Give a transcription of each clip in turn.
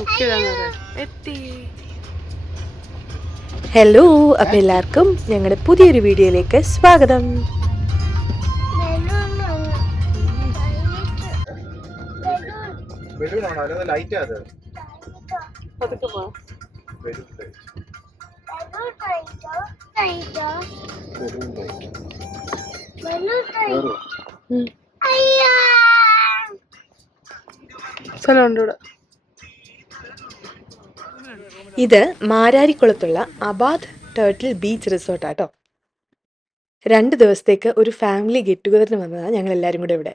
എത്തി. ഹലോ, അപ്പം എല്ലാവർക്കും ഞങ്ങളുടെ പുതിയൊരു വീഡിയോയിലേക്ക് സ്വാഗതം. ഇത് മാരാരിക്കുളത്തുള്ള അബാദ് ടേർട്ടിൽ ബീച്ച് റിസോർട്ടാട്ടോ. 2 ദിവസത്തേക്ക് ഒരു ഫാമിലി ഗെറ്റ് ടുഗദറിന് വന്നതാണ് ഞങ്ങൾ എല്ലാവരും കൂടെ ഇവിടെ.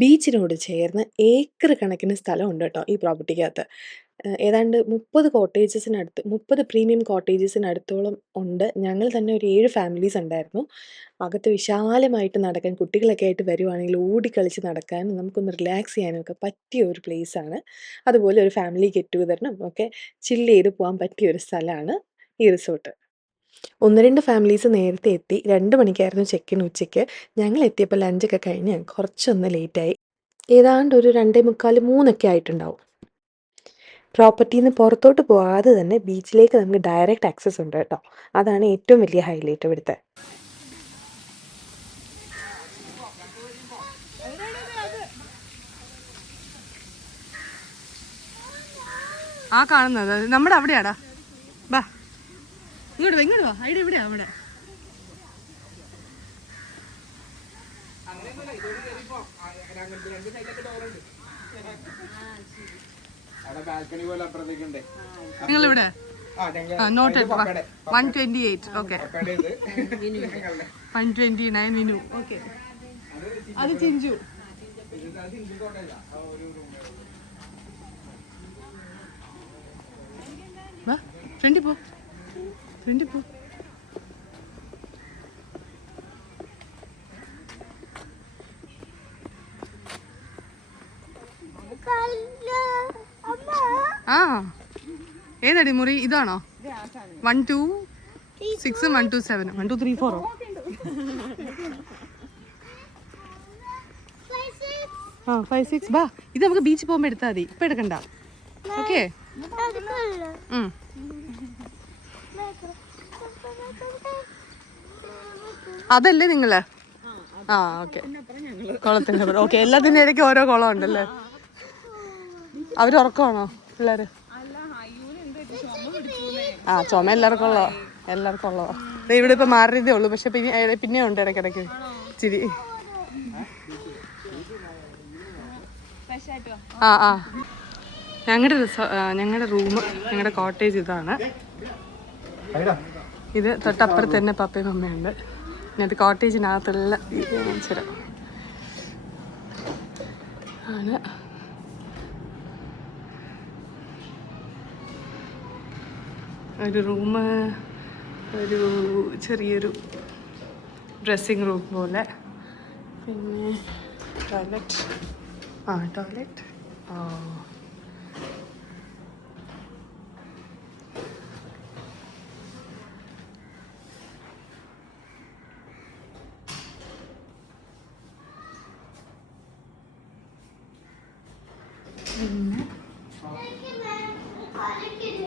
ബീച്ചിനോട് ചേർന്ന് ഏക്കർ കണക്കിന് സ്ഥലമുണ്ട് കേട്ടോ ഈ പ്രോപ്പർട്ടിക്കകത്ത്. ഏതാണ്ട് 30 പ്രീമിയം കോട്ടേജസിനടുത്തോളം ഉണ്ട്. ഞങ്ങൾ തന്നെ ഒരു 7 ഫാമിലീസ് ഉണ്ടായിരുന്നു. അകത്ത് വിശാലമായിട്ട് നടക്കാൻ, കുട്ടികളൊക്കെ ആയിട്ട് വരുവാണെങ്കിൽ ഓടിക്കളിച്ച് നടക്കാനും നമുക്കൊന്ന് റിലാക്സ് ചെയ്യാനും ഒക്കെ പറ്റിയ ഒരു പ്ലേസാണ്. അതുപോലെ ഒരു ഫാമിലി ഗെറ്റ് ടുഗദറിനും ഒക്കെ ചില്ല് ചെയ്ത് പോകാൻ പറ്റിയ ഒരു സ്ഥലമാണ് ഈ റിസോർട്ട്. 1-2 ഫാമിലീസ് നേരത്തെ എത്തി. 2 മണിക്കായിരുന്നു ചെക്ക് ഇൻ ഉച്ചയ്ക്ക്. ഞങ്ങൾ എത്തിയപ്പോൾ ലഞ്ചൊക്കെ കഴിഞ്ഞ് കുറച്ചൊന്ന് ലേറ്റായി. ഏതാണ്ട് ഒരു 2:45, 3 ആയിട്ടുണ്ടാവും. പ്രോപ്പർട്ടിയിൽ നിന്ന് പുറത്തോട്ട് പോകാതെ തന്നെ ബീച്ചിലേക്ക് നമുക്ക് ഡയറക്റ്റ് ആക്സസ് ഉണ്ട് കേട്ടോ. അതാണ് ഏറ്റവും വലിയ ഹൈലൈറ്റ് ഇവിടുത്തെ. ആ കാണുന്നത് നമ്മുടെ അവിടെയാടാ. ബാ ഇങ്ങോട്ട് വാ. ഐഡിയ എവിടെയാ? അവിടെ നിങ്ങളിവിടെ നോട്ടഡ് 128. ഓക്കെ, 129 വിനു. ഓക്കെ, അത് ചിഞ്ചു. ഫ്രണ്ടിൽ പോ. ആ ഏതടി മുറി? ഇതാണോ? 126, 127, 124. ആ 56. ബാ, ഇത് നമുക്ക് ബീച്ചിൽ പോകുമ്പോൾ എടുത്താൽ മതി. ഇപ്പം എടുക്കണ്ട. ഓക്കെ, അതല്ലേ നിങ്ങള്? ആ ഓക്കെ, കുളത്തിൻ്റെ ഓക്കെ. എല്ലാത്തിൻ്റെ ഇടയ്ക്ക് ഓരോ കുളം ഉണ്ടല്ലേ. അവർ ഉറക്കമാണോ പിള്ളേര്? ആ ചുമ എല്ലാവർക്കും ഉള്ളതാ. ഇവിടെ ഇപ്പം മാറിയതേ ഉള്ളൂ. പക്ഷെ പിന്നെ ഉണ്ട് ഇടയ്ക്കിടയ്ക്ക് ഇച്ചിരി. ആ ഞങ്ങളുടെ റൂം, ഞങ്ങളുടെ കോട്ടേജ് ഇതാണ്. ഇത് തൊട്ടപ്പുറത്ത് തന്നെ പപ്പയും അമ്മയുണ്ട്. ഇത് കോട്ടേജിനകത്തുള്ള കാണിച്ചുതരാം. ആണ് ഒരു റൂം, ഒരു ചെറിയൊരു ഡ്രസ്സിങ് റൂം പോലെ. പിന്നെ ടോയ്ലറ്റ്. പിന്നെ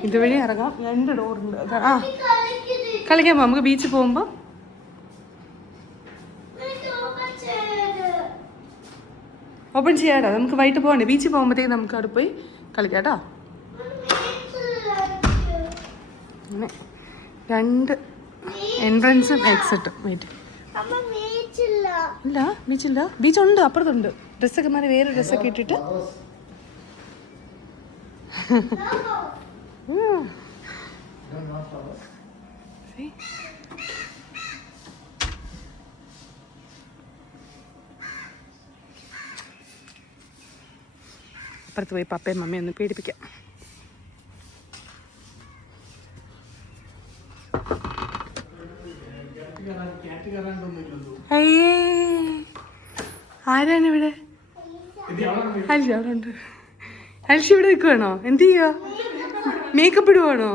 ഇതുവഴി ഇറങ്ങാം. 2 ഡോറുണ്ട്. ആ കളിക്കാൻ പോവാം നമുക്ക് ബീച്ചിൽ പോകുമ്പോൾ. ഓപ്പൺ ചെയ്യാട്ടോ, നമുക്ക് വൈകിട്ട് പോകണ്ടേ. ബീച്ചിൽ പോകുമ്പോഴത്തേക്ക് നമുക്ക് അവിടെ പോയി കളിക്കാം കേട്ടോ. അങ്ങനെ 2 എൻട്രൻസും എക്സിറ്റും. വെയിറ്റ്, ഇല്ല ബീച്ചില്ല. ബീച്ചുണ്ട്, അപ്പുറത്തുണ്ട്. ഡ്രസ്സൊക്കെ മാറി വേറെ ഡ്രസ്സൊക്കെ ഇട്ടിട്ട്. അപ്പുറത്ത് പോയി പപ്പയും മമ്മയും ഒന്ന് പേടിപ്പിക്കാം. അയ്യേ, ആരാണ് ഇവിടെ? അൽഷി അവിടെ ഉണ്ട്. അൽഷി ഇവിടെ നിൽക്കുവാണോ? എന്ത് ചെയ്യുക? മേക്കപ്പ് ഇടുവാണോ?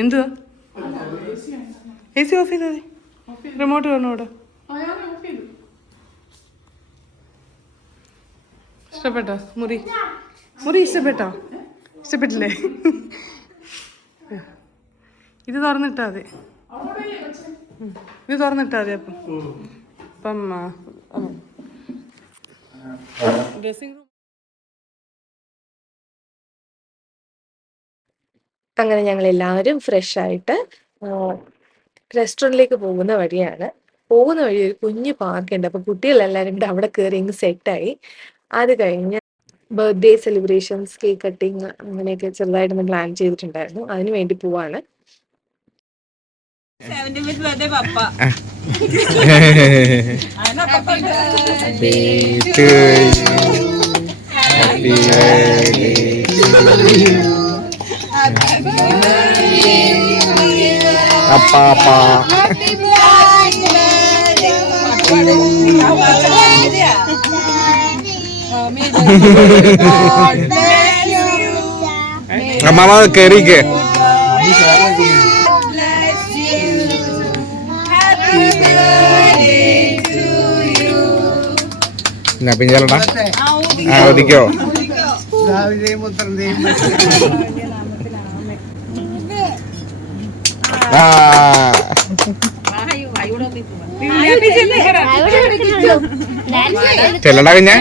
എന്തുവാ? AC ഓഫ് ചെയ്താൽ മതി. റിമോട്ട് വേണോ ഇവിടെ? ഇഷ്ടപ്പെട്ടോ മുറി? മുറി ഇഷ്ടപ്പെട്ടോ? ഇഷ്ടപ്പെട്ടില്ലേ? ഇത് തുറന്നിട്ടാ മതി. ഇത് തുറന്നിട്ടാ മതി. അപ്പം ഡ്രസ്സിംഗ് റൂം. അങ്ങനെ ഞങ്ങൾ എല്ലാവരും ഫ്രഷ് ആയിട്ട് റെസ്റ്റോറൻറ്റിലേക്ക് പോകുന്ന വഴിയാണ്. പോകുന്ന വഴി ഒരു കുഞ്ഞു പാർക്കുണ്ട്. അപ്പോൾ കുട്ടികളെല്ലാവരും കൂടെ അവിടെ കയറി ഇങ്ങ് സെറ്റായി. അത് കഴിഞ്ഞ് ബർത്ത്ഡേ സെലിബ്രേഷൻസ്, കേക്ക് കട്ടിങ് അങ്ങനെയൊക്കെ ചെറുതായിട്ടൊന്ന് പ്ലാൻ ചെയ്തിട്ടുണ്ടായിരുന്നു. അതിന് വേണ്ടി പോവാണ്. അമ്മാമ കേറിക്ക്. പിഞ്ചാലട്ടാ ഒതിക്കോ. ചെല്ലടാ കുഞ്ഞെ.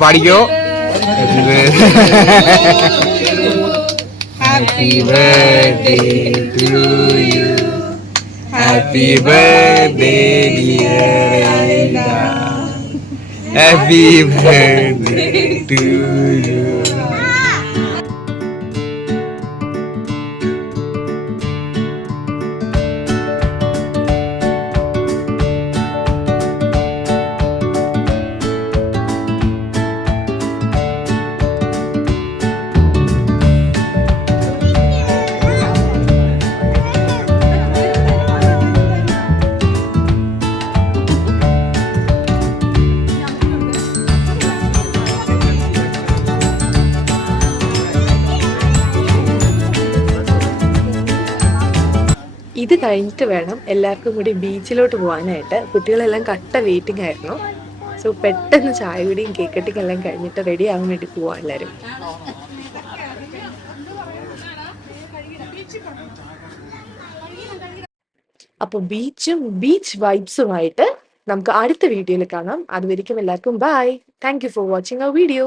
പാടിക്കോ. Happy birthday to you, happy birthday dear, happy birthday to you. ഇത് കഴിഞ്ഞിട്ട് വേണം എല്ലാവർക്കും കൂടി ബീച്ചിലോട്ട് പോകാനായിട്ട്. കുട്ടികളെല്ലാം കട്ട വെയിറ്റിംഗ് ആയിരുന്നു. സോ പെട്ടെന്ന് ചായ കുടിയും കേക്ക് കട്ടിങ് എല്ലാം കഴിഞ്ഞിട്ട് റെഡി ആവാൻ വേണ്ടി പോവാം എല്ലാവരും. അപ്പോൾ ബീച്ച് വൈബ്സുമായിട്ട് നമുക്ക് അടുത്ത വീഡിയോയിൽ കാണാം. അതുവരെയ്ക്കും എല്ലാവർക്കും bye. Thank you for watching our video.